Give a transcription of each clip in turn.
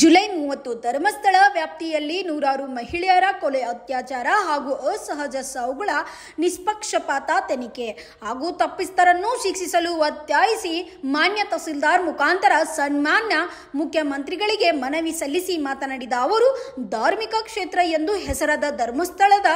July 30 Dharmasthala ವ್ಯಾಪ್ತಿಯಲ್ಲಿ ನೂರಾರು ಮಹಿಳೆಯರ ಕೊಲೆ, ಅತ್ಯಾಚಾರ ಹಾಗೂ ಅಸಹಜ ಸಾವುಗಳ ನಿಷ್ಪಕ್ಷಪಾತ ತನಿಖೆ ಹಾಗೂ ತಪ್ಪಿತಸ್ಥರನ್ನು ಶಿಕ್ಷಿಸಲು ಒತ್ತಾಯಿಸಿ ಮಾನ್ಯ ತಹಸೀಲ್ದಾರ್ ಮುಖಾಂತರ ಸನ್ಮಾನ್ಯ ಮುಖ್ಯಮಂತ್ರಿಗಳಿಗೆ ಮನವಿ ಸಲ್ಲಿಸಿ ಮಾತನಾಡಿದ ಅವರು, ಧಾರ್ಮಿಕ ಕ್ಷೇತ್ರ ಎಂದು ಹೆಸರಾದ ಧರ್ಮಸ್ಥಳದ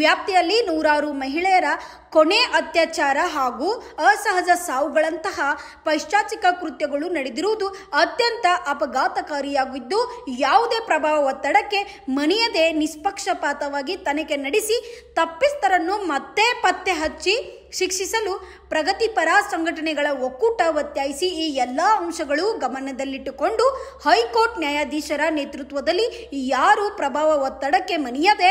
ವ್ಯಾಪ್ತಿಯಲ್ಲಿ ನೂರಾರು ಮಹಿಳೆಯರ ಕೊನೆ, ಅತ್ಯಾಚಾರ ಹಾಗೂ ಅಸಹಜ ಸಾವುಗಳಂತಹ ಪೈಶಾಚಿಕ ಕೃತ್ಯಗಳು ನಡೆದಿರುವುದು ಅತ್ಯಂತ ಆಘಾತಕಾರಿಯಾಗಿದ್ದು, ಯಾವುದೇ ಪ್ರಭಾವ ಒತ್ತಡಕ್ಕೆ ಮಣಿಯದೆ ನಿಷ್ಪಕ್ಷಪಾತವಾಗಿ ತನಿಖೆ ನಡೆಸಿ ತಪ್ಪಿತಸ್ಥರನ್ನು ಮತ್ತೆ ಪತ್ತೆ ಹಚ್ಚಿ ಶಿಕ್ಷಿಸಲು ಪ್ರಗತಿಪರ ಸಂಘಟನೆಗಳ ಒಕ್ಕೂಟ ಒತ್ತಾಯಿಸಿ ಈ ಎಲ್ಲ ಅಂಶಗಳು ಗಮನದಲ್ಲಿಟ್ಟುಕೊಂಡು ಹೈಕೋರ್ಟ್ ನ್ಯಾಯಾಧೀಶರ ನೇತೃತ್ವದಲ್ಲಿ ಯಾರು ಪ್ರಭಾವ ಒತ್ತಡಕ್ಕೆ ಮಣಿಯದೆ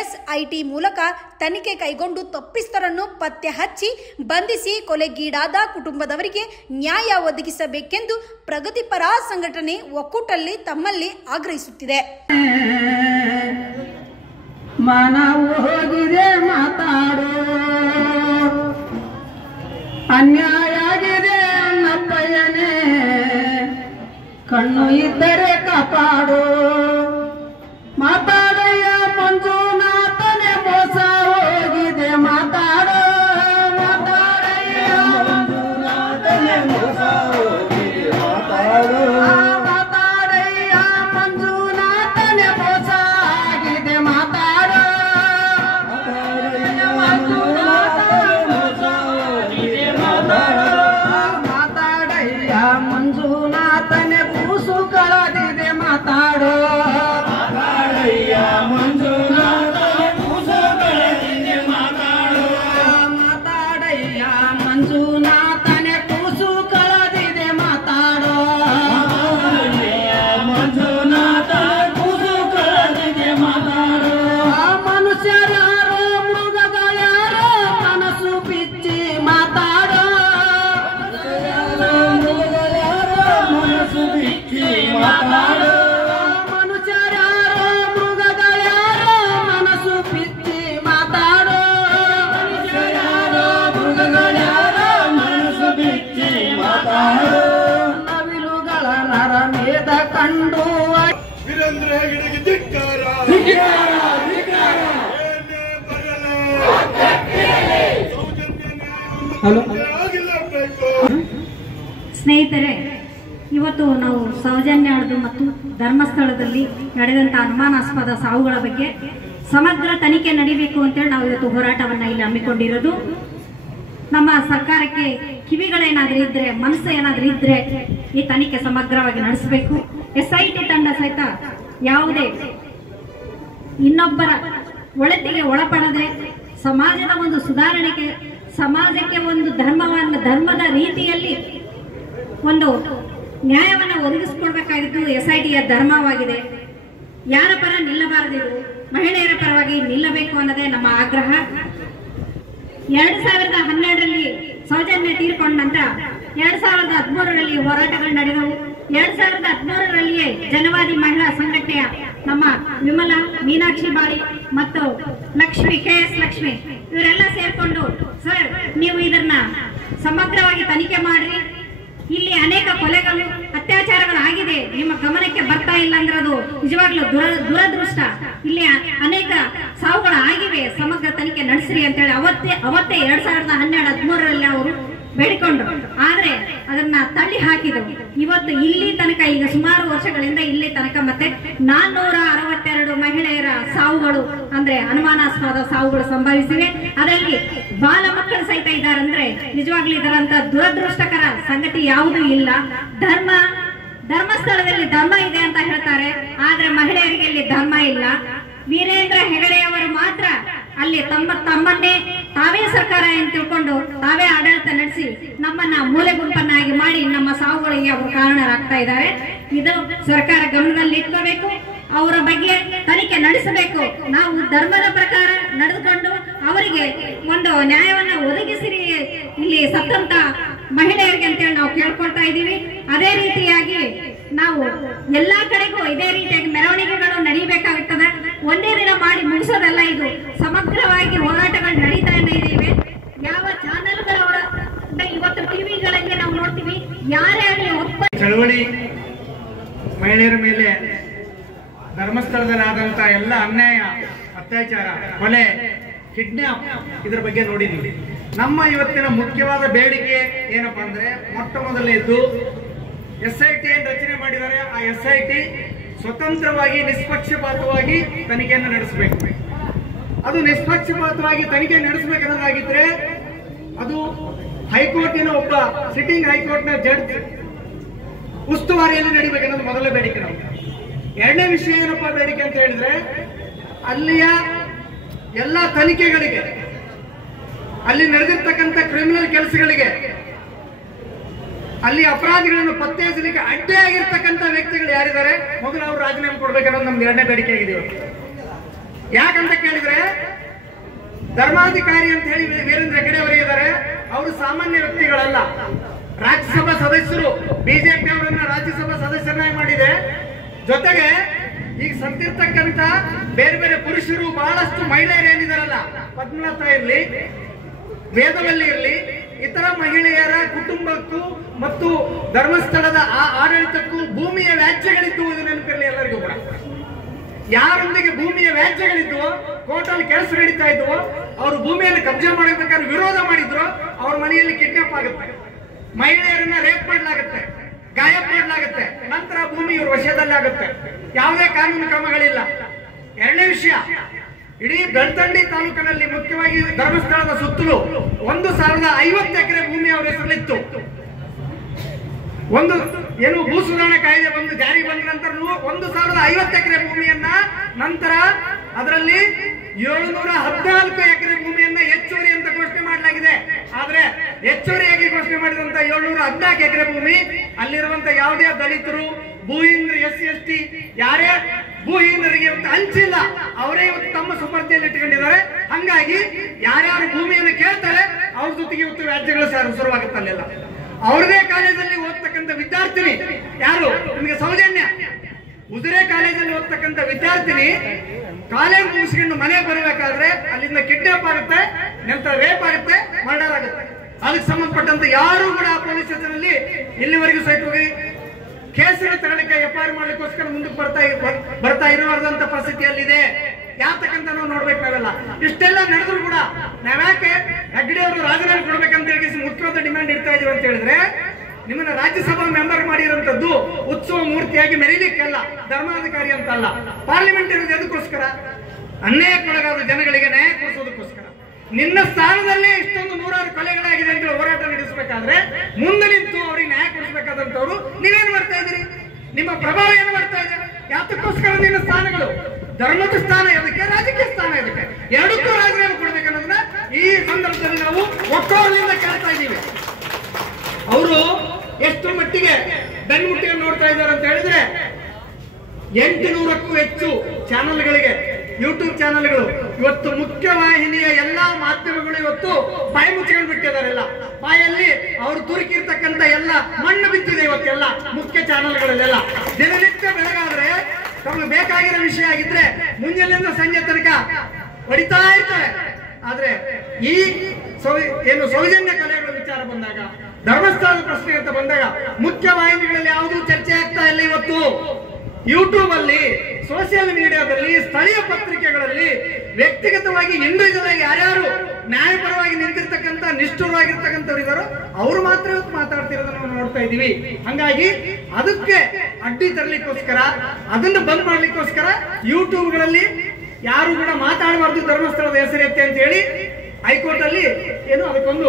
ಎಸ್ಐಟಿ ಮೂಲಕ ತನಿಖೆ ಕೈಗೊಂಡು ತಪ್ಪಿತಸ್ಥರನ್ನು ಪತ್ತೆ ಹಚ್ಚಿ ಬಂಧಿಸಿ ಕೊಲೆಗೀಡಾದ ಕುಟುಂಬದವರಿಗೆ ನ್ಯಾಯ ಒದಗಿಸಬೇಕೆಂದು ಪ್ರಗತಿಪರ ಸಂಘಟನೆ ಒಕ್ಕೂಟಲ್ಲಿ ತಮ್ಮಲ್ಲಿ ಆಗ್ರಹಿಸುತ್ತಿದೆ. ಅನ್ಯಾಯ ಆಗಿದೆ ಅನ್ನಪ್ಪಯ್ಯನೇ, ಕಣ್ಣು ಇದ್ದರೆ ಕಾಪಾಡು. ಮಾತಾಡಯ್ಯ ಮಂಜುನಾಥನೇ, ಮೋಸ ಹೋಗಿದೆ ಮಾತಾಡು. ಮಾತಾಡಯ್ಯ ಮಂಜುನಾಥನೇ, ಮೋಸ ಹೋಗಿದೆ ಮಾತಾಡು. ಮಾತಾಡಯ್ಯ ಮಂಜುನಾಥನೇ, ಮೋಸ ಆಗಿದೆ ಮಾತಾಡು. ಮಾತಾಡಯ್ಯ ಮಂಜುನಾಥನೇ, ಕೂಸು ಕಳೆದಿದೆ ಮಾತಾಡೋ. ಮಾತಾಡಯ್ಯ ಮಂಜುನಾಥನೇ, ಕೂಸು ಕಳೆದಿದೆ ಮಾತಾಡೋ. ಮಾತಾಡಯ್ಯ ಮಂಜುನಾಥನೇ, ಕೂಸು ಕಳೆದಿದೆ ಮಾತಾಡೋ. ಮಂಜುನಾಥನೇ, ಕೂಸು ಕಳೆದಿದೆ ಮಾತಾಡೋ. ಮನುಷ್ಯರ್ಯಾರೋ ಮೃಗಗಳ್ಯಾರೋ ಮನಸ್ಸು ಬಿಚ್ಚಿ ಮಾತಾಡೋ. ಮಾತಾಡೋ. ಮನುಷ್ಯರ್ಯಾರೋ ಮೃಗಗಳ್ಯಾರೋ ಮನಸ್ಸು ಬಿಚ್ಚಿ ಮಾತಾಡೋ. ಮನುಷ್ಯರ್ಯಾರೋ ಮೃಗಗಳ್ಯಾರೋ ಮನಸ್ಸು ಬಿಚ್ಚಿ ಮಾತಾಡೋ. ನವಿಲುಗಳ ನರಮೇಧ ಕಂಡು ವೀರೇಂದ್ರ ಹೆಗಡೆಗೆ ಧಿಕ್ಕಾರ. ಸ್ನೇಹಿತರೆ, ಇವತ್ತು ನಾವು ಸೌಜನ್ಯದ ಮತ್ತು ಧರ್ಮಸ್ಥಳದಲ್ಲಿ ನಡೆದಂತಹ ಅನುಮಾನಾಸ್ಪದ ಸಾವುಗಳ ಬಗ್ಗೆ ಸಮಗ್ರ ತನಿಖೆ ನಡೀಬೇಕು ಅಂತೇಳಿ ನಾವು ಇವತ್ತು ಹೋರಾಟವನ್ನ ಇಲ್ಲಿ ಹಮ್ಮಿಕೊಂಡಿರೋದು. ನಮ್ಮ ಸರ್ಕಾರಕ್ಕೆ ಕಿವಿಗಳೇನಾದ್ರೂ ಇದ್ರೆ, ಮನಸ್ಸು ಏನಾದ್ರೂ ಇದ್ರೆ ಈ ತನಿಖೆ ಸಮಗ್ರವಾಗಿ ನಡೆಸಬೇಕು. SIT ತಂಡ ಸಹಿತ ಯಾವುದೇ ಇನ್ನೊಬ್ಬರ ಒಳತಿಗೆ ಒಳಪಡದೆ ಸಮಾಜದ ಒಂದು ಸುಧಾರಣೆಗೆ, ಸಮಾಜಕ್ಕೆ ಒಂದು ಧರ್ಮದ ರೀತಿಯಲ್ಲಿ ಒಂದು ನ್ಯಾಯವನ್ನು ಒದಗಿಸಿಕೊಡ್ಬೇಕಾಗಿದ್ದು SITಯ ಧರ್ಮವಾಗಿದೆ. ಯಾರ ಪರ ನಿಲ್ಲಬಾರದಿರು, ಮಹಿಳೆಯರ ಪರವಾಗಿ ನಿಲ್ಲಬೇಕು ಅನ್ನೋದೇ ನಮ್ಮ ಆಗ್ರಹ. 2012ರಲ್ಲಿ ಸೌಜನ್ಯ ತೀರ್ಕೊಂಡ ನಂತರ 2013ರಲ್ಲಿ ಹೋರಾಟಗಳು ನಡೆದವು. 2013ರಲ್ಲಿಯೇ ಜನವಾದಿ ಮಹಿಳಾ ಸಂಘಟನೆಯ ನಮ್ಮ ವಿಮಲಾ, ಮೀನಾಕ್ಷಿ ಬಾಳಿ ಮತ್ತು ಲಕ್ಷ್ಮಿ, KS ಲಕ್ಷ್ಮಿ ಇವರೆಲ್ಲ ಸೇರ್ಕೊಂಡು, ಸರ್ ನೀವು ಇದನ್ನ ಸಮಗ್ರವಾಗಿ ತನಿಖೆ ಮಾಡ್ರಿ, ಇಲ್ಲಿ ಅನೇಕ ಕೊಲೆಗಳು, ಅತ್ಯಾಚಾರಗಳು ಆಗಿದೆ, ನಿಮ್ಮ ಗಮನಕ್ಕೆ ಬರ್ತಾ ಇಲ್ಲ ಅಂದ್ರೆ ಅದು ನಿಜವಾಗ್ಲೂ ದುರದೃಷ್ಟ. ಇಲ್ಲಿ ಅನೇಕ ಸಾವುಗಳು ಆಗಿವೆ, ಸಮಗ್ರ ತನಿಖೆ ನಡೆಸ್ರಿ ಅಂತೇಳಿ ಅವತ್ತೇ 2012-13ರಲ್ಲಿ ಅವರು ಬೇಡಿಕೊಂಡ್ರು. ಆದ್ರೆ ಅದನ್ನ ತಳ್ಳಿ ಹಾಕಿದ್ರು. ಇವತ್ತು ಇಲ್ಲಿ ತನಕ, ಈಗ ಸುಮಾರು ವರ್ಷಗಳಿಂದ ಇಲ್ಲಿ ತನಕ ಮತ್ತೆ 462 ಮಹಿಳೆಯರ ಸಾವುಗಳು ಅಂದ್ರೆ ಅನುಮಾನಾಸ್ಪದ ಸಾವುಗಳು ಸಂಭವಿಸಿವೆ. ಅದರಲ್ಲಿ ಬಾಲ ಮಕ್ಕಳು ಸಹಿತ ಇದ್ದಾರೆ. ಅಂದ್ರೆ ನಿಜವಾಗ್ಲೂ ಇದರಂತ ದುರದೃಷ್ಟಕರ ಸಂಗತಿ ಯಾವುದೂ ಇಲ್ಲ. ಧರ್ಮಸ್ಥಳದಲ್ಲಿ ಧರ್ಮ ಇದೆ ಅಂತ ಹೇಳ್ತಾರೆ, ಆದ್ರೆ ಮಹಿಳೆಯರಿಗೆ ಇಲ್ಲಿ ಧರ್ಮ ಇಲ್ಲ. ವೀರೇಂದ್ರ ಹೆಗಡೆಯವರು ಮಾತ್ರ ಅಲ್ಲಿ ತಮ್ಮನ್ನೇ ತಾವೇ ಸರ್ಕಾರ ಎಂದು ತಿಳ್ಕೊಂಡು ತಾವೇ ಆಡಳಿತ ನಡೆಸಿ ನಮ್ಮನ್ನ ಮೂಲೆ ಗುಂಪನ್ನಾಗಿ ಮಾಡಿ ನಮ್ಮ ಸಾವುಗಳಿಗೆ ಅವರು ಕಾರಣರಾಗ್ತಾ ಇದ್ದಾರೆ. ಇದು ಸರ್ಕಾರ ಗಮನದಲ್ಲಿ ಇಟ್ಕೋಬೇಕು, ಅವರ ಬಗ್ಗೆ ತನಿಖೆ ನಡೆಸಬೇಕು. ನಾವು ಧರ್ಮದ ಪ್ರಕಾರ ನಡೆದುಕೊಂಡು ಅವರಿಗೆ ಒಂದು ನ್ಯಾಯವನ್ನ ಒದಗಿಸಿರಿ ಇಲ್ಲಿ ಸತ್ತಂತ ಮಹಿಳೆಯರಿಗೆ ಅಂತೇಳಿ ನಾವು ಕೇಳ್ಕೊಳ್ತಾ ಇದ್ದೀವಿ. ಅದೇ ರೀತಿಯಾಗಿ ನಾವು ಎಲ್ಲಾ ಕಡೆಗೂ ಇದೇ ರೀತಿಯಾಗಿ ಮೆರವಣಿಗೆಗಳು ನಡೀಬೇಕಾಗುತ್ತದೆ. ಒಂದೇ ದಿನ ಮಾಡಿ ಮುಗಿಸೋದಲ್ಲ, ಇದು ಸಮಗ್ರವಾಗಿ ಹೋರಾಟಗಳು ನಡೀತಾನೆ ಇದ್ದೀವಿ. ಯಾವ ಚಾನೆಲ್ಗಳವರ ಇವತ್ತು ಟಿವಿಗಳಲ್ಲಿ ನಾವು ನೋಡ್ತೀವಿ, ಯಾರೇ ಆಗಲಿ ಚಳವಳಿ ಮಹಿಳೆಯರ ಮೇಲೆ ಧರ್ಮಸ್ಥಳದಲ್ಲಿ ಆದಂತ ಎಲ್ಲ ಅನ್ಯಾಯ, ಅತ್ಯಾಚಾರ, ಕೊಲೆ, ಕಿಡ್ನಾಪ್ ಇದರ ಬಗ್ಗೆ ನೋಡಿದ್ದೀವಿ. ನಮ್ಮ ಇವತ್ತಿನ ಮುಖ್ಯವಾದ ಬೇಡಿಕೆ ಏನಪ್ಪಾ ಅಂದ್ರೆ, ಮೊಟ್ಟ ಮೊದಲನೇದ್ದು SIT ರಚನೆ ಮಾಡಿದ್ದಾರೆ. ಆ SIT ಸ್ವತಂತ್ರವಾಗಿ ನಿಷ್ಪಕ್ಷಪಾತವಾಗಿ ತನಿಖೆಯನ್ನು ನಡೆಸಬೇಕು. ಅದು ನಿಷ್ಪಕ್ಷಪಾತವಾಗಿ ತನಿಖೆ ನಡೆಸಬೇಕನ್ನೋದಾಗಿದ್ರೆ ಅದು ಹೈಕೋರ್ಟಿನ ಒಬ್ಬ ಸಿಟ್ಟಿಂಗ್ ಹೈಕೋರ್ಟ್ನ ಜಡ್ಜ್ ಉಸ್ತುವಾರಿಯಲ್ಲಿ ನಡೀಬೇಕನ್ನೋದು ಮೊದಲ ಬೇಡಿಕೆ ನಾವು. ಎರಡನೇ ವಿಷಯ ಏನಪ್ಪಾ ಬೇಡಿಕೆ ಅಂತ ಹೇಳಿದ್ರೆ, ಅಲ್ಲಿಯ ಎಲ್ಲ ತನಿಖೆಗಳಿಗೆ, ಅಲ್ಲಿ ನಡೆದಿರ್ತಕ್ಕಂಥ ಕ್ರಿಮಿನಲ್ ಕೆಲಸಗಳಿಗೆ, ಅಲ್ಲಿ ಅಪರಾಧಿಗಳನ್ನು ಪತ್ತೆ ಹಚ್ಚಲಿಕ್ಕೆ ಅಡ್ಡಿಯಾಗಿರ್ತಕ್ಕಂಥ ವ್ಯಕ್ತಿಗಳು ಯಾರಿದ್ದಾರೆ ಮೊದಲು ಅವರು ರಾಜೀನಾಮೆ ಕೊಡ್ಬೇಕನ್ನೋದು ನಮ್ದು ಎರಡನೇ ಬೇಡಿಕೆ ಆಗಿದೆ. ಯಾಕಂತ ಕೇಳಿದ್ರೆ, ಧರ್ಮಾಧಿಕಾರಿ ಅಂತ ಹೇಳಿ ವೀರೇಂದ್ರ ಹೆಗಡೆ ಅವರಿದ್ದಾರೆ. ಅವರು ಸಾಮಾನ್ಯ ವ್ಯಕ್ತಿಗಳಲ್ಲ. ರಾಜ್ಯಸಭಾ ಸದಸ್ಯರು, ಬಿಜೆಪಿ ಅವರನ್ನ ರಾಜ್ಯಸಭಾ ಸದಸ್ಯರನ್ನಾಗಿ ಮಾಡಿದೆ. ಜೊತೆಗೆ ಈಗ ಸತ್ತಿರ್ತಕ್ಕಂಥ ಬೇರೆ ಬೇರೆ ಪುರುಷರು, ಬಹಳಷ್ಟು ಮಹಿಳೆಯರು ಏನಿದಾರಲ್ಲ, ಪದ್ಮನಾಥ ಇರ್ಲಿ, ವೇದವಲ್ಲಿ ಇರಲಿ, ಇತರ ಮಹಿಳೆಯರ ಕುಟುಂಬಕ್ಕೂ ಮತ್ತು ಧರ್ಮಸ್ಥಳದ ಆಡಳಿತಕ್ಕೂ ಭೂಮಿಯ ವ್ಯಾಜ್ಯಗಳಿದ್ದು ನೆನಪಿರಲಿ ಎಲ್ಲರಿಗೂ ಕೂಡ. ಯಾರೊಂದಿಗೆ ಭೂಮಿಯ ವ್ಯಾಜ್ಯಗಳಿದ್ವು, ಕೋರ್ಟಲ್ಲಿ ಕೆಲಸ ನಡೀತಾ ಇದ್ವು, ಅವರು ಭೂಮಿಯನ್ನು ಕಬ್ಜೆ ಮಾಡಬೇಕಾದ್ರೆ ವಿರೋಧ ಮಾಡಿದ್ರು, ಅವ್ರ ಮನೆಯಲ್ಲಿ ಕಿಡ್ನಾಪ್ ಆಗುತ್ತೆ, ಮಹಿಳೆಯರನ್ನ ರೇಪ್ ಮಾಡಲಾಗುತ್ತೆ, ಗಾಯ ಮಾಡಲಾಗುತ್ತೆ, ನಂತರ ಭೂಮಿ ಇವ್ರ ವಶದಲ್ಲಿ ಆಗುತ್ತೆ. ಯಾವುದೇ ಕಾನೂನು ಕ್ರಮಗಳಿಲ್ಲ. ಎರಡನೇ ವಿಷಯ, ಇಡೀ ಬೆಳ್ತಂಡಿ ತಾಲೂಕಿನಲ್ಲಿ ಮುಖ್ಯವಾಗಿ ಧರ್ಮಸ್ಥಳದ ಸುತ್ತಲೂ 1050 ಎಕರೆ ಭೂಮಿ ಅವರ ಹೆಸರಲ್ಲಿತ್ತು. ಒಂದು ಏನು ಭೂ ಸುಧಾರಣಾ ಕಾಯ್ದೆ ಬಂದು ಜಾರಿ ಬಂದ ನಂತರ 1050 ಎಕರೆ ಭೂಮಿಯನ್ನ, ನಂತರ ಅದರಲ್ಲಿ 714 ಎಕರೆ ಭೂಮಿಯನ್ನ ಹೆಚ್ಚುವರಿ ಅಂತ ಘೋಷಣೆ ಮಾಡಲಾಗಿದೆ. ಆದ್ರೆ ಹೆಚ್ಚುವರಿಯಾಗಿ ಘೋಷಣೆ ಮಾಡಿದಂತ 714 ಎಕರೆ ಭೂಮಿ ಅಲ್ಲಿರುವಂತ ಯಾವುದೇ ದಲಿತರು, ಭೂಹೀನರು, SC/ST ಯಾರೇ ಭೂಹೀನರಿಗೆ ಹಂಚಿಲ್ಲ, ಅವರೇ ಇವತ್ತು ತಮ್ಮ ಸುಪರ್ದಿಯಲ್ಲಿ ಇಟ್ಕೊಂಡಿದ್ದಾರೆ. ಹಂಗಾಗಿ ಯಾರ್ಯಾರು ಭೂಮಿಯನ್ನು ಕೇಳ್ತಾರೆ ಅವ್ರ ಜೊತೆಗೆ ಇವತ್ತು ವ್ಯಾಜ್ಯಗಳು ಶುರುವಾಗುತ್ತೆ. ಅಲ್ಲೆಲ್ಲ ಅವ್ರದೇ ಕಾಲೇಜಲ್ಲಿ ಓದ್ತಕ್ಕಂಥ ವಿದ್ಯಾರ್ಥಿನಿ ಯಾರು, ನಿಮಗೆ ಸೌಜನ್ಯ, ಉಜಿರೆ ಕಾಲೇಜಲ್ಲಿ ಓದ್ತಕ್ಕಂಥ ವಿದ್ಯಾರ್ಥಿನಿ ಕಾಲೇಜ್ ಮುಗಿಸ್ಕೊಂಡು ಮನೆಗೆ ಬರಬೇಕಾದ್ರೆ ಅಲ್ಲಿಂದ ಕಿಡ್ನಾಪ್ ಆಗುತ್ತೆ, ನಂತರ ರೇಪ್ ಆಗುತ್ತೆ, ಮರ್ಡರ್ ಆಗುತ್ತೆ. ಅದಕ್ಕೆ ಸಂಬಂಧಪಟ್ಟಂತ ಯಾರು ಕೂಡ ಪೊಲೀಸ್ ಸ್ಟೇಷನ್ ಅಲ್ಲಿ ಇಲ್ಲಿವರೆಗೂ ಸಹಿತ ಹೋಗಿ ಕೇಸನ್ನು ತಗೊಳ್ಳಿಕ್ಕೆ FIR ಮಾಡ್ಲಿಕ್ಕೋಸ್ಕರ ಮುಂದಕ್ಕೆ ಬರ್ತಾ ಇರುವಂತ ಪರಿಸ್ಥಿತಿಯಲ್ಲಿದೆ. ಯಾತಕ್ಕಂತ ನಾವು ನೋಡ್ಬೇಕು. ನಾವೆಲ್ಲ ಇಷ್ಟೆಲ್ಲ ನಡೆದ್ರು ಕೂಡ ನಾವ್ಯಾಕೆ ಹೆಗ್ಡೆ ಅವರು ರಾಜೀನಾಮೆ ಕೊಡ್ಬೇಕಂತ ಹೇಳಿ ಮುಖ್ಯವಾದ ಡಿಮ್ಯಾಂಡ್ ಇಡ್ತಾ ಇದೀವಿ ಅಂತ ಹೇಳಿದ್ರೆ, ನಿಮ್ಮನ್ನ ರಾಜ್ಯಸಭಾ ಮೆಂಬರ್ ಮಾಡಿರುವಂತದ್ದು ಉತ್ಸವ ಮೂರ್ತಿಯಾಗಿ ಮೆರೀಲಿಕ್ಕೆಲ್ಲ, ಧರ್ಮಾಧಿಕಾರಿ ಅಂತಲ್ಲ. ಪಾರ್ಲಿಮೆಂಟ್ ಇರೋದು ಎದಕ್ಕೋಸ್ಕರ? ಅನ್ಯಾಯಕ್ಕೊಳಗಾದ ಜನಗಳಿಗೆ ನ್ಯಾಯ ಕೊಡಿಸೋದಕ್ಕೋಸ್ಕರ. ನಿನ್ನ ಸ್ಥಾನದಲ್ಲೇ ಇಷ್ಟೊಂದು 100 ಕೊಲೆಗಳಾಗಿದೆ ಅಂತ ಹೋರಾಟ ನಡೆಸಬೇಕಾದ್ರೆ ಮುಂದೆ ನಿಂತು ಅವ್ರಿಗೆ ನ್ಯಾಯ ಕೊಡಿಸಬೇಕಾದಂತವ್ರು ನೀವೇನ್ ಮಾಡ್ತಾ ಇದ್ದೀರಿ? ನಿಮ್ಮ ಪ್ರಭಾವ ಏನು ಮಾಡ್ತಾ ಇದೆ? ಯಾತಕ್ಕೋಸ್ಕರ ನಿನ್ನ ಸ್ಥಾನಗಳು? ಧರ್ಮದ ಸ್ಥಾನ ಎದಕ್ಕೆ, ರಾಜಕೀಯ ಸ್ಥಾನ ಎದಕ್ಕೆ? ಎರಡಕ್ಕೂ ರಾಜೀನಾಮೆ ಕೊಡ್ಬೇಕನ್ನೋದನ್ನ ಈ ಸಂದರ್ಭದಲ್ಲಿ ನಾವು ಒಕ್ಕೊರಲಿಂದ ಕೇಳ್ತಾ ಇದ್ದೀವಿ. ಅವರು ಎಷ್ಟು ಮಟ್ಟಿಗೆ ಬೆನ್ಮುಟ್ಟಿಯನ್ನು ನೋಡ್ತಾ ಇದ್ದಾರೆ ಅಂತ ಹೇಳಿದ್ರೆ, 800ಕ್ಕೂ ಹೆಚ್ಚು ಚಾನೆಲ್ಗಳಿಗೆ, ಯೂಟ್ಯೂಬ್ ಚಾನೆಲ್ಗಳು ಇವತ್ತು ಮುಖ್ಯವಾಹಿನಿಯ ಎಲ್ಲಾ ಮಾಧ್ಯಮಗಳು ಇವತ್ತು ಬಾಯಿ ಮುಚ್ಚಿಕೊಂಡು ಬಿಟ್ಟಿದಾರೆಲ್ಲ. ಬಾಯಲ್ಲಿ ಅವರು ತುರುಕಿರ್ತಕ್ಕಂಥ ಎಲ್ಲ ಮಣ್ಣು ಬಿದ್ದಿದೆ ಇವತ್ತೆಲ್ಲ ಮುಖ್ಯ ಚಾನೆಲ್ಗಳಲ್ಲೆಲ್ಲ. ದಿನನಿತ್ಯ ಬೆಳಗಾದ್ರೆ ತಮಗೆ ಬೇಕಾಗಿರೋ ವಿಷಯ ಆಗಿದ್ರೆ ಮುಂಜಾನೆಯಿಂದ ಸಂಜೆ ತನಕ ಹೊಡಿತಾ ಇರ್ತಾರೆ. ಆದ್ರೆ ಈ ಏನು ಸೌಜನ್ಯ ಕಲೆಗಳ ವಿಚಾರ ಬಂದಾಗ, ಧರ್ಮಸ್ಥಳದ ಪ್ರಶ್ನೆ ಅಂತ ಬಂದಾಗ ಮುಖ್ಯ ವಾಹಿನಿಗಳಲ್ಲಿ ಯಾವುದೂ ಚರ್ಚೆ ಆಗ್ತಾ ಇಲ್ಲ. ಇವತ್ತು ಯೂಟ್ಯೂಬ್ ಅಲ್ಲಿ, ಸೋಷಿಯಲ್ ಮೀಡಿಯಾದಲ್ಲಿ, ಸ್ಥಳೀಯ ಪತ್ರಿಕೆಗಳಲ್ಲಿ ವ್ಯಕ್ತಿಗತವಾಗಿ ಇಂಡಿವಿಜುವಲ್ ಆಗಿ ಯಾರ್ಯಾರು ನ್ಯಾಯಪರವಾಗಿ ನಿಂತಿರ್ತಕ್ಕಂಥ ನಿಷ್ಠುರವಾಗಿರ್ತಕ್ಕಂಥವ್ರು ಇದ್ದಾರೋ ಅವರು ಮಾತ್ರ ಇವತ್ತು ಮಾತಾಡ್ತಿರೋದನ್ನ ನಾವು ನೋಡ್ತಾ ಇದೀವಿ. ಹಂಗಾಗಿ ಅದಕ್ಕೆ ಅಡ್ಡಿ ತರಲಿಕ್ಕೋಸ್ಕರ, ಅದನ್ನು ಬಂದ್ ಮಾಡ್ಲಿಕ್ಕೋಸ್ಕರ ಯೂಟ್ಯೂಬ್ಗಳಲ್ಲಿ ಯಾರು ಕೂಡ ಮಾತಾಡಬಾರ್ದು ಧರ್ಮಸ್ಥಳದ ಹೆಸರೆತ್ತೆ ಅಂತ ಹೇಳಿ ಹೈಕೋರ್ಟ್ ಅಲ್ಲಿ ಅದಕ್ಕೊಂದು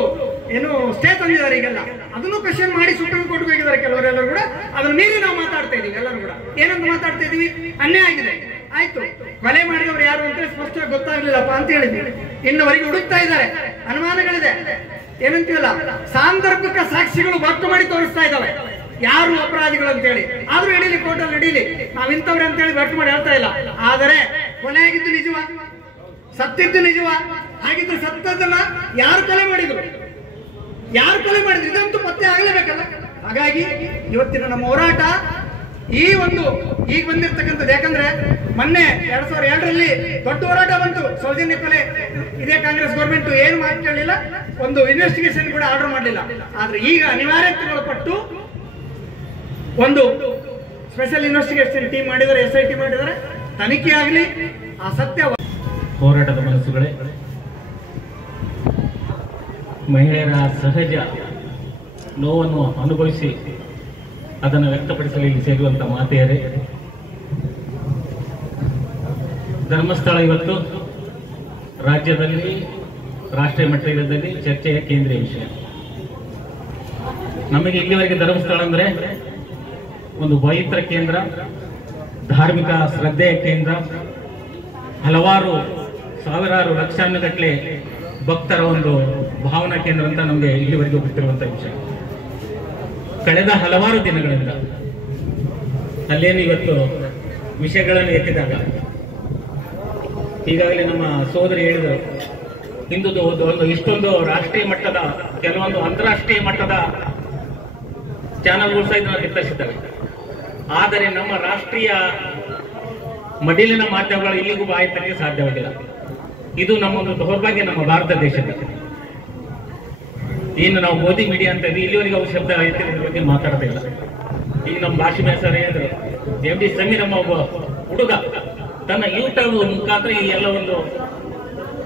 ಸ್ಟೇ ತಂದಿದ್ದಾರೆ. ಈಗೆಲ್ಲ ಅದನ್ನು ಕ್ವಶನ್ ಮಾಡಿ ಸುಪ್ರೀಂ ಕೋರ್ಟ್ ಹೋಗಿದ್ದಾರೆ ಕೆಲವರೆಲ್ಲರೂ ಕೂಡ. ಅದನ್ನ ಮೀರಿ ನಾವು ಮಾತಾಡ್ತಾ ಇದೀವಿ. ಎಲ್ಲರೂ ಕೂಡ ಏನಂತ ಮಾತಾಡ್ತಾ ಇದೀವಿ? ಅನ್ಯಾಯ ಆಗಿದೆ, ಆಯ್ತು, ಕೊಲೆ ಮಾಡಿದವರು ಯಾರು ಅಂತ ಸ್ಪಷ್ಟವಾಗಿ ಗೊತ್ತಾಗ್ಲಿಲ್ಲಪ್ಪ ಅಂತ ಹೇಳಿದ್ವಿ. ಇನ್ನುವರೆಗೆ ಹುಡುಕ್ತಾ ಇದ್ದಾರೆ, ಅನುಮಾನಗಳಿದೆ. ಏನಂತೀವಲ್ಲ, ಸಾಂದರ್ಭಿಕ ಸಾಕ್ಷಿಗಳು ಒಟ್ಟು ಮಾಡಿ ತೋರಿಸ್ತಾ ಇದ್ದಾವೆ ಯಾರು ಅಪರಾಧಿಗಳು ಅಂತ ಹೇಳಿ. ಆದ್ರೂ ನಡೀಲಿ, ಕೋರ್ಟಲ್ಲಿ ನಡೀಲಿ, ನಾವ್ ಇಂಥವ್ರೆ ಅಂತ ಹೇಳಿ ಒಟ್ಟು ಮಾಡಿ ಹೇಳ್ತಾ ಇಲ್ಲ. ಆದರೆ ಕೊಲೆ ಆಗಿದ್ದು ನಿಜವಾ? ಸತ್ತಿದ್ದು ನಿಜವಾ? ಹಾಗಿದ್ರೆ ಸತ್ತದನ್ನ ಯಾರು ಕೊಲೆ ಮಾಡಿದ್ರು? ಇದಂತೂ ಪತ್ತೆ ಆಗಲೇಬೇಕಲ್ಲ. ಹಾಗಾಗಿ ಇವತ್ತಿನ ನಮ್ಮ ಹೋರಾಟ ಈಗ ಬಂದಿರ್ತಕ್ಕಂಥದ್ದು. ಯಾಕಂದ್ರೆ ಮೊನ್ನೆ 2002ರಲ್ಲಿ ದೊಡ್ಡ ಹೋರಾಟ ಬಂತು, ಸೌಜನ್ಯ ಕೊಲೆ. ಇದೇ ಕಾಂಗ್ರೆಸ್ ಗೌರ್ಮೆಂಟ್ ಏನು ಮಾತು ಕೇಳಲಿಲ್ಲ, ಒಂದು ಇನ್ವೆಸ್ಟಿಗೇಷನ್ ಕೂಡ ಆರ್ಡರ್ ಮಾಡಲಿಲ್ಲ. ಆದ್ರೆ ಈಗ ಅನಿವಾರ್ಯತೆಗಳು ಪಟ್ಟು ಒಂದು ಸ್ಪೆಷಲ್ ಇನ್ವೆಸ್ಟಿಗೇಷನ್ ಟೀಮ್ ಮಾಡಿದರೆ, SIT ಮಾಡಿದರೆ, ತನಿಖೆ ಆಗಲಿ, ಆ ಸತ್ಯ. ಹೋರಾಟದ ಮನಸ್ಸುಗಳೇ, ಮಹಿಳೆಯರ ಸಹಜ ನೋವನ್ನು ಅನುಭವಿಸಿ ಅದನ್ನು ವ್ಯಕ್ತಪಡಿಸಲು ಇಲ್ಲಿ ಸೇರುವಂತ ಮಾತೆಯರೇ, ಧರ್ಮಸ್ಥಳ ಇವತ್ತು ರಾಜ್ಯದಲ್ಲಿ, ರಾಷ್ಟ್ರೀಯ ಮಟ್ಟದಲ್ಲಿ ಚರ್ಚೆಯ ಕೇಂದ್ರೀಯ ವಿಷಯ. ನಮಗೆ ಇಲ್ಲಿವರೆಗೆ ಧರ್ಮಸ್ಥಳ ಅಂದ್ರೆ ಒಂದು ಪವಿತ್ರ ಕೇಂದ್ರ, ಧಾರ್ಮಿಕ ಶ್ರದ್ಧೆಯ ಕೇಂದ್ರ, ಹಲವಾರು ಸಾವಿರಾರು ಲಕ್ಷಾನುಗಟ್ಟಲೆ ಭಕ್ತರ ಒಂದು ಭಾವನಾ ಕೇಂದ್ರ ಅಂತ ನಮಗೆ ಇಲ್ಲಿವರೆಗೂ ಗೊತ್ತಿರುವಂತಹ ವಿಷಯ. ಕಳೆದ ಹಲವಾರು ದಿನಗಳಿಂದ ಅಲ್ಲೇನು ಇವತ್ತು ವಿಷಯಗಳನ್ನು ಎತ್ತಿದಾಗ ಈಗಾಗಲೇ ನಮ್ಮ ಸೋದರಿ ಹೇಳಿದರು, ಹಿಂದುದು ಒಂದು ಇಷ್ಟೊಂದು ರಾಷ್ಟ್ರೀಯ ಮಟ್ಟದ, ಕೆಲವೊಂದು ಅಂತಾರಾಷ್ಟ್ರೀಯ ಮಟ್ಟದ ಚಾನಲ್ಗಳು ಸಹ ಇದನ್ನು ನಿರ್ಧರಿಸಿದ್ದಾವೆ. ಆದರೆ ನಮ್ಮ ರಾಷ್ಟ್ರೀಯ ಮಡಿಲಿನ ಮಾಧ್ಯಮಗಳು ಇಲ್ಲಿಗೂ ಬಾಯಿತಕ್ಕೆ ಸಾಧ್ಯವಾಗಿಲ್ಲ. ಇದು ನಮ್ಮೊಂದು ದೌರ್ಭಾಗ್ಯ ನಮ್ಮ ಭಾರತ ದೇಶದ. ಏನು ನಾವು ಮೋದಿ ಮೀಡಿಯಾ ಅಂತ ಇಲ್ಲಿವರೆಗೆ ಅವ್ರ ಶಬ್ದ ಎತ್ತಿದ್ರ ಬಗ್ಗೆ ಮಾತಾಡ್ತಾ ಇಲ್ಲ. ಈಗ ನಮ್ಮ ಭಾಷೆ ಸರ್ ಹೇಳಿದ್ರು, MD ಸಮೀರ್ ನಮ್ಮ ಒಬ್ಬ ಹುಡುಗ ತನ್ನ ಯೂಟ್ಯೂಬ್ ಮುಖಾಂತರ ಈ ಎಲ್ಲ ಒಂದು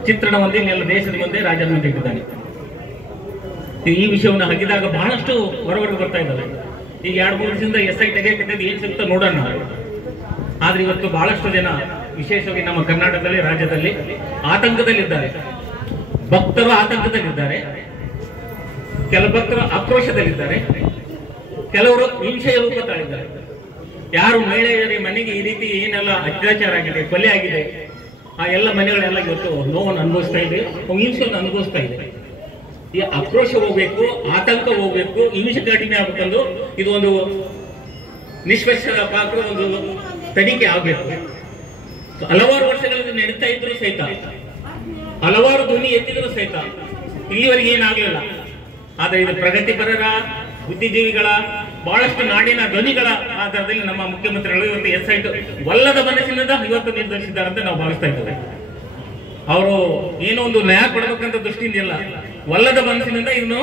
ಚಿತ್ರಣವೊಂದೇ ಎಲ್ಲ ದೇಶದ ಮುಂದೆ ರಾಜ್ಯದ ಮುಂದೆ ಇಟ್ಟಿದ್ದಾನೆ. ಈ ವಿಷಯವನ್ನು ಹಗಿದಾಗ ಬಹಳಷ್ಟು ಹೊರಗಡೆ ಬರ್ತಾ ಇದ್ದಾವೆ. ಈಗ 2-3 ವರ್ಷದಿಂದ SIT ತೆಗೆಯಕ್ಕೆ ಏನ್ ಸಿಗ್ತಾ ನೋಡೋಣ. ಆದ್ರೆ ಇವತ್ತು ಬಹಳಷ್ಟು ಜನ, ವಿಶೇಷವಾಗಿ ನಮ್ಮ ಕರ್ನಾಟಕದಲ್ಲಿ, ರಾಜ್ಯದಲ್ಲಿ ಆತಂಕದಲ್ಲಿದ್ದಾರೆ. ಭಕ್ತರು ಆತಂಕದಲ್ಲಿದ್ದಾರೆ, ಕೆಲ ಭಕ್ತರು ಆಕ್ರೋಶದಲ್ಲಿದ್ದಾರೆ, ಕೆಲವರು ಹಿಂಸೆಯ ರೂಪ ತಾಳಿದ್ದಾರೆ. ಯಾರು ಮಹಿಳೆಯರ ಮನೆಗೆ ಈ ರೀತಿ ಏನೆಲ್ಲ ಅತ್ಯಾಚಾರ ಆಗಿದೆ, ಕೊಲೆ ಆಗಿದೆ, ಆ ಎಲ್ಲ ಮನೆಗಳೆಲ್ಲ ಇವತ್ತು ನೋವನ್ನು ಅನುಭವಿಸ್ತಾ ಇದೆ, ಹಿಂಸೆಯನ್ನು ಅನುಭವಿಸ್ತಾ ಇದೆ. ಈ ಆಕ್ರೋಶ ಹೋಗ್ಬೇಕು, ಆತಂಕ ಹೋಗ್ಬೇಕು, ಹಿಂಸೆ ಕಡಿಮೆ ಆಗ್ಬೇಕಂದು ಇದು ಒಂದು ನಿಷ್ಪಕ್ಷಪಾತ ಒಂದು ತನಿಖೆ ಆಗ್ಬೇಕು. ಹಲವಾರು ವರ್ಷಗಳಿಂದ ನಡೀತಾ ಇದ್ರು ಸಹಿತ, ಹಲವಾರು ಧ್ವನಿ ಎತ್ತಿದ್ರು ಸಹಿತ ಇಲ್ಲಿವರೆಗೆ ಏನಾಗಲಿಲ್ಲ. ಆದ್ರೆ ಇದು ಪ್ರಗತಿಪರರ, ಬುದ್ಧಿಜೀವಿಗಳ, ಬಹಳಷ್ಟು ನಾಡಿನ ಧ್ವನಿಗಳ ಆಧಾರದಲ್ಲಿ ನಮ್ಮ ಮುಖ್ಯಮಂತ್ರಿಗಳು ಇವತ್ತು SIT ಒಲ್ಲದ ಮನಸ್ಸಿನಿಂದ ಇವತ್ತು ನಿರ್ಧರಿಸಿದ್ದಾರೆ ಅಂತ ನಾವು ಭಾವಿಸ್ತಾ ಇದ್ದೇವೆ. ಅವರು ಏನೋ ಒಂದು ನ್ಯಾಯ ಕೊಡಬೇಕಂತ ದೃಷ್ಟಿಯಿಂದ ಇಲ್ಲ, ಒಲ್ಲದ ಮನಸ್ಸಿನಿಂದ ಇದನ್ನು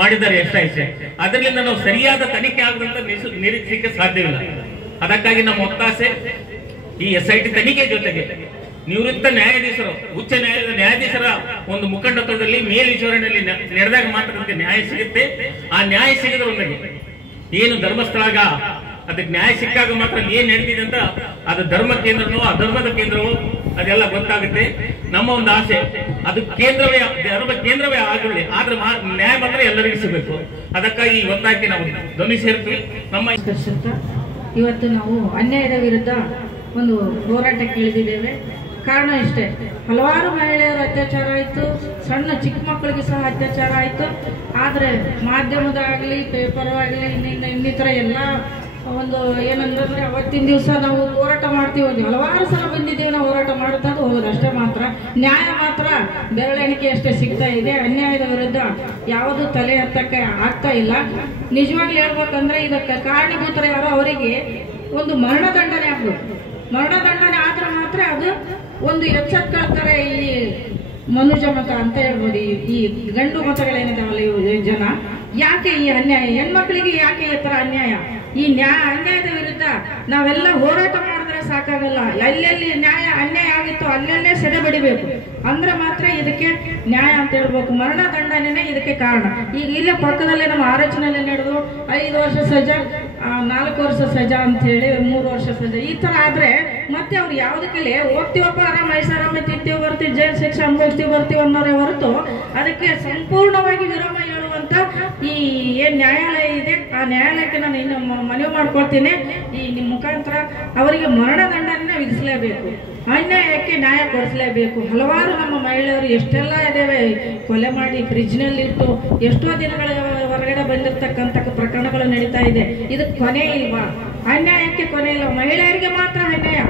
ಮಾಡಿದ್ದಾರೆ SIT. ಅದರಿಂದ ನಾವು ಸರಿಯಾದ ತನಿಖೆ ಆಗದಂತ ನಿರೀಕ್ಷಿಸಲಿಕ್ಕೆ ಸಾಧ್ಯವಿಲ್ಲ. ಅದಕ್ಕಾಗಿ ನಮ್ಮ ಒತ್ತಾಸೆ ಈ SIT ತನಿಖೆ ಜೊತೆಗೆ ನಿವೃತ್ತ ನ್ಯಾಯಾಧೀಶರು, ಉಚ್ಚ ನ್ಯಾಯಾಲಯದ ನ್ಯಾಯಾಧೀಶರ ಒಂದು ಮುಖಂಡತ್ವದಲ್ಲಿ ಮೇಲ್ವಿಚಾರಣೆಯಲ್ಲಿ ನಡೆದಾಗ ಮಾತ್ರ ನಮಗೆ ನ್ಯಾಯ ಸಿಗುತ್ತೆ. ಆ ನ್ಯಾಯ ಸಿಗದ್ರೊಂದಿಗೆ ಏನು ಧರ್ಮಸ್ಥಳಾಗ ಅದಕ್ಕೆ ನ್ಯಾಯ ಸಿಕ್ಕಾಗ ಮಾತ್ರ ಏನ್ ನಡೀತಿದೆ ಅಂತ ಅದು ಧರ್ಮ ಕೇಂದ್ರನೋ ಅಧರ್ಮದ ಕೇಂದ್ರವೋ ಅದೆಲ್ಲ ಗೊತ್ತಾಗುತ್ತೆ. ನಮ್ಮ ಒಂದು ಆಸೆ ಅದು ಕೇಂದ್ರವೇ, ಧರ್ಮ ಕೇಂದ್ರವೇ ಆಗಲಿ, ಆದ್ರೆ ನ್ಯಾಯ ಮಾತ್ರ ಎಲ್ಲರಿಗೂ ಸಿಗಬೇಕು. ಅದಕ್ಕಾಗಿ ಈ ಒತ್ತಾಯಕ್ಕೆ ನಾವು ಧ್ವನಿ ಸೇರ್ತೀವಿ. ನಮ್ಮ ಇವತ್ತು ನಾವು ಅನ್ಯಾಯದ ವಿರುದ್ಧ ಒಂದು ಹೋರಾಟಕ್ಕೆ ಇಳಿದಿದ್ದೇವೆ. ಕಾರಣ ಇಷ್ಟೇ, ಹಲವಾರು ಮಹಿಳೆಯರ ಅತ್ಯಾಚಾರ ಆಯಿತು, ಸಣ್ಣ ಚಿಕ್ಕ ಮಕ್ಕಳಿಗೆ ಸಹ ಅತ್ಯಾಚಾರ ಆಯಿತು. ಆದರೆ ಮಾಧ್ಯಮದಾಗಲಿ, ಪೇಪರ್ ಆಗಲಿ, ಇನ್ನಿತರ ಎಲ್ಲ ಒಂದು ಏನಂದ್ರೆ ಅವತ್ತಿನ ದಿವಸ ನಾವು ಹೋರಾಟ ಮಾಡ್ತೀವಿ, ಹಲವಾರು ಸಲ ಬಂದಿದ್ದೀವಿ, ನಾವು ಹೋರಾಟ ಮಾಡ್ತಾ ಹೋಗೋದು ಅಷ್ಟೇ. ಮಾತ್ರ ನ್ಯಾಯ ಮಾತ್ರ ಬೆರಳೆಣಿಕೆ ಅಷ್ಟೇ ಸಿಗ್ತಾ ಇದೆ. ಅನ್ಯಾಯದ ವಿರುದ್ಧ ಯಾವುದು ತಲೆ ಹತ್ತಕ್ಕೆ ಆಗ್ತಾ ಇಲ್ಲ. ನಿಜವಾಗ್ಲೂ ಹೇಳ್ಬೇಕಂದ್ರೆ ಇದಕ್ಕೆ ಕಾರಣೀಭೂತರು ಯಾರೋ ಅವರಿಗೆ ಒಂದು ಮರಣದಂಡನೆ ಆಗ್ಬೇಕು. ಮರಣದಂಡನೆ ಆದ್ರೆ ಮಾತ್ರ ಅದು ಒಂದು ಎಚ್ಚೆತ್ಕೊಳ್ತಾರೆ ಈ ಮನುಜ ಮತ ಅಂತ ಹೇಳ್ಬೋದು. ಈ ಗಂಡು ಮತಗಳೇನಿದಾವಲ್ಲ ಇವು ಜನ, ಯಾಕೆ ಈ ಅನ್ಯಾಯ, ಹೆಣ್ಮಕ್ಳಿಗೆ ಯಾಕೆ ಈ ತರ ಅನ್ಯಾಯ? ಈ ಅನ್ಯಾಯದ ವಿರುದ್ಧ ನಾವೆಲ್ಲ ಹೋರಾಟ ಮಾಡಿದ್ರೆ ಸಾಕಾಗಲ್ಲ. ಎಲ್ಲೆಲ್ಲಿ ಅನ್ಯಾಯ ಆಗಿತ್ತು ಅಲ್ಲೆಲ್ಲೇ ಸೆಡೆ ಬಡಿಬೇಕು, ಅಂದ್ರೆ ಮಾತ್ರ ಇದಕ್ಕೆ ನ್ಯಾಯ ಅಂತ ಹೇಳ್ಬೇಕು. ಮರಣದಂಡನೆ ಇದಕ್ಕೆ ಕಾರಣ. ಈಗ ಇಲ್ಲೇ ಪಕ್ಕದಲ್ಲೇ ನಮ್ಮ ಆರೋಚನೆಯಲ್ಲಿ ನಡೆದು 5 ವರ್ಷ ಸಜಾ, 4 ವರ್ಷ ಸಜಾ ಅಂತ ಹೇಳಿ 3 ವರ್ಷ ಸಜಾ, ಈ ತರ ಆದ್ರೆ ಮತ್ತೆ ಅವ್ರು ಯಾವ್ದಕ್ಕೆ ಹೋಗ್ತೀವಪ್ಪ ಆರಾಮ ಐಷಾರಾಮಿ ತಿಂತೀವಿ ಬರ್ತೀವಿ, ಜೈಲ್ ಶಿಕ್ಷೆ ಅನುಭವಿಸ್ತೀವಿ ಬರ್ತೀವಿ ಅನ್ನೋರೇ ಹೊರತು ಅದಕ್ಕೆ ಸಂಪೂರ್ಣವಾಗಿ ವಿರಾಮ ಹೇಳುವಂತ ಈ ಏನ್ ನ್ಯಾಯಾಲಯ ಇದೆ ಆ ನ್ಯಾಯಾಲಯಕ್ಕೆ ನಾನು ಇನ್ನು ಮನವಿ ಮಾಡ್ಕೊಳ್ತೀನಿ. ಈ ನಿಮ್ಮ ಮುಖಾಂತರ ಅವರಿಗೆ ಮರಣದಂಡನೆ ವಿಧಿಸಲೇಬೇಕು, ಅನ್ಯಾಯಕ್ಕೆ ನ್ಯಾಯ ಕೊಡಿಸಲೇಬೇಕು. ಹಲವಾರು ನಮ್ಮ ಮಹಿಳೆಯರು ಎಷ್ಟೆಲ್ಲ ಇದ್ದೇವೆ, ಕೊಲೆ ಮಾಡಿ ಫ್ರಿಜ್ನಲ್ಲಿಟ್ಟು ಎಷ್ಟೋ ದಿನಗಳ ಹೊರಗಡೆ ಬಂದಿರತಕ್ಕಂಥ ಪ್ರಕರಣಗಳು ನಡೀತಾ ಇದೆ. ಇದಕ್ಕೆ ಕೊನೆ ಇಲ್ವಾ? ಅನ್ಯಾಯಕ್ಕೆ ಕೊನೆ ಇಲ್ಲ, ಮಹಿಳೆಯರಿಗೆ ಮಾತ್ರ ಅನ್ಯಾಯ.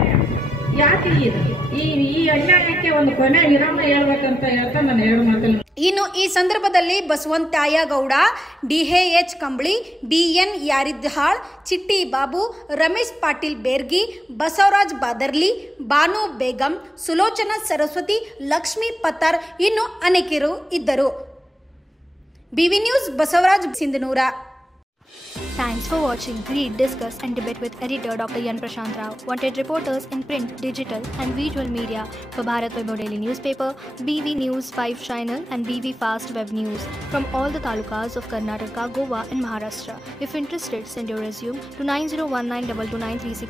ಯಾಕೆ ಈ ಅನ್ಯಾಯಕ್ಕೆ ಒಂದು ಕೊನೆ ವಿರಾಮ ಹೇಳ್ಬೇಕಂತ ಹೇಳ್ತಾ ನಾನು 2 ಮಾತಲ್ಲಿ. ಇನ್ನು ಈ ಸಂದರ್ಭದಲ್ಲಿ ಬಸವಂತಾಯ ಗೌಡ, DH ಕಂಬಳಿ, BN ಯಾರಿದ್ಹಾಳ್, ಚಿಟ್ಟಿ ಬಾಬು, ರಮೇಶ್ ಪಾಟೀಲ್ ಬೇರ್ಗಿ, ಬಸವರಾಜ್ ಬಾದರ್ಲಿ, ಬಾನು ಬೇಗಂ, ಸುಲೋಚನಾ ಸರಸ್ವತಿ, ಲಕ್ಷ್ಮೀ ಪತ್ತಾರ್ ಇನ್ನು ಅನೇಕರು ಇದ್ದರು. BV news, Basavaraj Sindhanur. Thanks for watching. Read, discuss and debate with editor Dr. Yan Prashant Rao. Wanted reporters in print, digital and visual media for Bharat Vaibhav Daily Newspaper, BV News 5 Channel and BV Fast Web News from all the talukas of Karnataka, Goa and Maharashtra. If interested, send your resume to 9019229366.